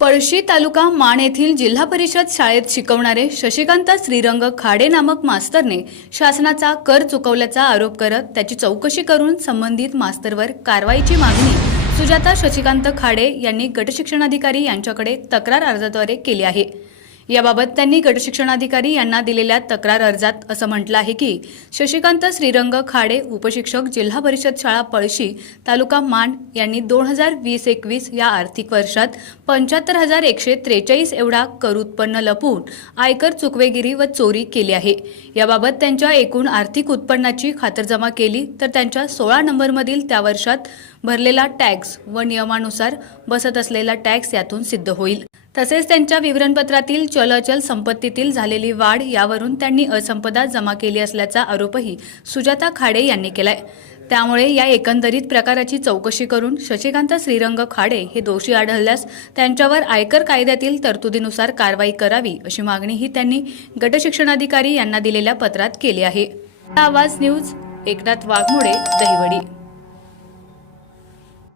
पळशी तालुका माण येथील जिल्हा परिषद शाळेत शिकवणारे शशिकांत श्रीरंग खाडे नामक मास्तरने शासनाचा कर चुकवल्याचा आरोप करत त्याची चौकशी करून संबंधित मास्तरवर कारवाईची मागणी सुजाता शशिकांत खाडे यांनी गटशिक्षणाधिकारी यांच्याकडे तक्रार अर्जाद्वारे केली आहे. याबाबत त्यांनी गटशिक्षणाधिकारी यांना दिलेल्या तक्रार अर्जात असं म्हटलं आहे की शशिकांत श्रीरंग खाडे उपशिक्षक जिल्हा परिषद शाळा पळशी तालुका मान यांनी दोन हजार वीस एकवीस या आर्थिक वर्षात पंच्याहत्तर हजार एकशे त्रेचाळीस एवढा कर उत्पन्न लपवून आयकर चुकवेगिरी व चोरी केली आहे. याबाबत त्यांच्या एकूण आर्थिक उत्पन्नाची खातरजमा केली तर त्यांच्या सोळा नंबरमधील त्या वर्षात भरलेला टॅक्स व नियमानुसार बसत असलेला टॅक्स यातून सिद्ध होईल. तसेच त्यांच्या विवरणपत्रातील चलअचल संपत्तीतील झालेली वाढ यावरून त्यांनी असंपदा जमा केली असल्याचा आरोपही सुजाता खाडे यांनी केलाय. त्यामुळे या एकंदरीत प्रकाराची चौकशी करून शशिकांत श्रीरंग खाडे हे दोषी आढळल्यास त्यांच्यावर आयकर कायद्यातील तरतुदीनुसार कारवाई करावी अशी मागणीही त्यांनी गटशिक्षणाधिकारी यांना दिलेल्या पत्रात केली आहे. आवाज न्यूज एकनाथ वाघमोडे दहिवडी.